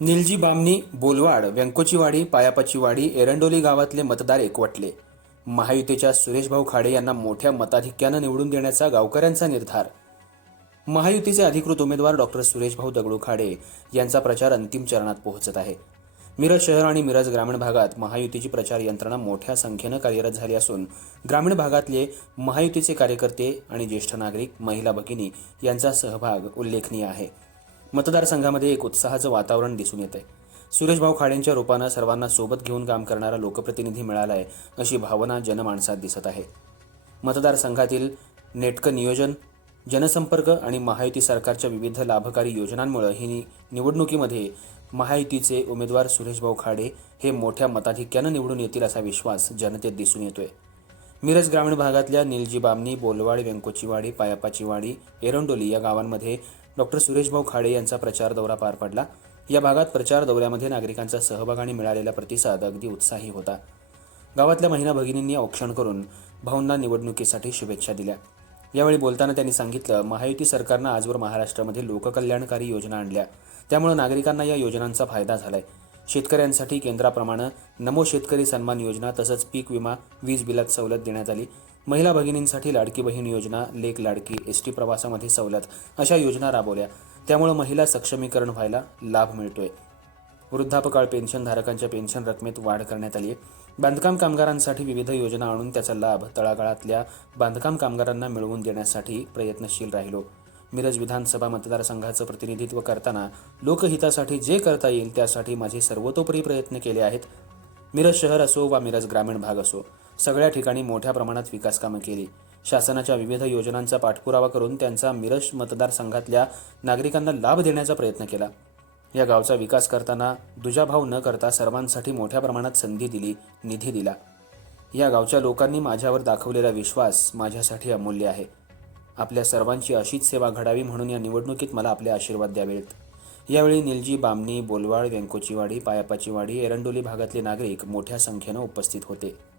निलजी बामणी बोलवाड व्यंकोचीवाडी पायापाचीवाडी एरंडोली गावातले मतदार एकवटले. महायुतीच्या सुरेशभाऊ खाडे यांना मोठ्या मताधिक्यानं निवडून देण्याचा गावकऱ्यांचा निर्धार. महायुतीचे अधिकृत उमेदवार डॉक्टर सुरेशभाऊ दगडू खाडे यांचा प्रचार अंतिम चरणात पोहोचत आहे. मिरज शहर आणि मिरज ग्रामीण भागात महायुतीची प्रचार यंत्रणा मोठ्या संख्येनं कार्यरत झाली असून ग्रामीण भागातले महायुतीचे कार्यकर्ते आणि ज्येष्ठ नागरिक महिला भगिनी यांचा सहभाग उल्लेखनीय आहे. मतदारसंघामध्ये एक उत्साहाचं वातावरण दिसून येत आहे सुरेशभाऊ खाडेंच्या रूपानं सर्वांना सोबत घेऊन काम करणारा लोकप्रतिनिधी मिळाला आहे अशी भावना जनमानसात दिसत आहे. मतदारसंघातील नेटकं नियोजन जनसंपर्क आणि महायुती सरकारच्या विविध लाभकारी योजनांमुळे ही नि- निवडणुकीमध्ये महायुतीचे उमेदवार सुरेशभाऊ खाडे हे मोठ्या मताधिक्यानं निवडून येतील असा विश्वास जनतेत दिसून येतोय. मिरज ग्रामीण भागातल्या निलजी बामणी बोलवाड व्यंकोचीवाडी पायापाचीवाडी एरंडोली या गावांमध्ये डॉक्टर सुरेशभाऊ खाडे यांचा प्रचार दौरा पार पडला. या भागात प्रचार दौऱ्यामध्ये नागरिकांचा सहभाग आणि मिळालेला प्रतिसाद अगदी उत्साही होता. गावातल्या महिला भगिनींनी औक्षण करून भाऊंना निवडणुकीसाठी शुभेच्छा दिल्या. यावेळी बोलताना त्यांनी सांगितलं महायुती सरकारनं आजवर महाराष्ट्रामध्ये लोककल्याणकारी योजना आणल्या. त्यामुळे नागरिकांना या योजनांचा फायदा झालाय. शेतकऱ्यांसाठी केंद्राप्रमाणे नमो शेतकरी सन्मान योजना तसंच पीक विमा वीज बिलात सवलत देण्यात आली. महिला भगिनींसाठी लाडकी बहीण योजना लेक लाडकी एस टी प्रवासामध्ये सवलत अशा योजना राबवल्या. त्यामुळे महिला सक्षमीकरण व्हायला लाभ मिळतोय. वृद्धापकाळ पेन्शनधारकांच्या पेन्शन रकमेत वाढ करण्यात आली आहे बांधकाम कामगारांसाठी विविध योजना आणून त्याचा लाभ तळागाळातल्या बांधकाम कामगारांना मिळवून देण्यासाठी प्रयत्नशील राहिलो. मिरज विधानसभा मतदारसंघाचं प्रतिनिधित्व करताना लोकहितासाठी जे करता येईल त्यासाठी माझे सर्वतोपरी प्रयत्न केले आहेत. मिरज शहर असो वा मिरज ग्रामीण भाग असो सगळ्या ठिकाणी मोठ्या प्रमाणात विकासकामं केली. शासनाच्या विविध योजनांचा पाठपुरावा करून त्यांचा मिरज मतदारसंघातल्या नागरिकांना लाभ देण्याचा प्रयत्न केला. या गावचा विकास करताना दुजाभाव न करता सर्वांसाठी मोठ्या प्रमाणात संधी दिली निधी दिला. या गावच्या लोकांनी माझ्यावर दाखवलेला विश्वास माझ्यासाठी अमूल्य आहे. आपल्या सर्वांची अशीच सेवा घडावी म्हणून या निवडणुकीत मला आपले आशीर्वाद द्यावेत. यावेळी निलजी बामणी बोलवाड व्यंकोचीवाडी पायापाचीवाडी एरंडोली भागातले नागरिक मोठ्या संख्येनं उपस्थित होते.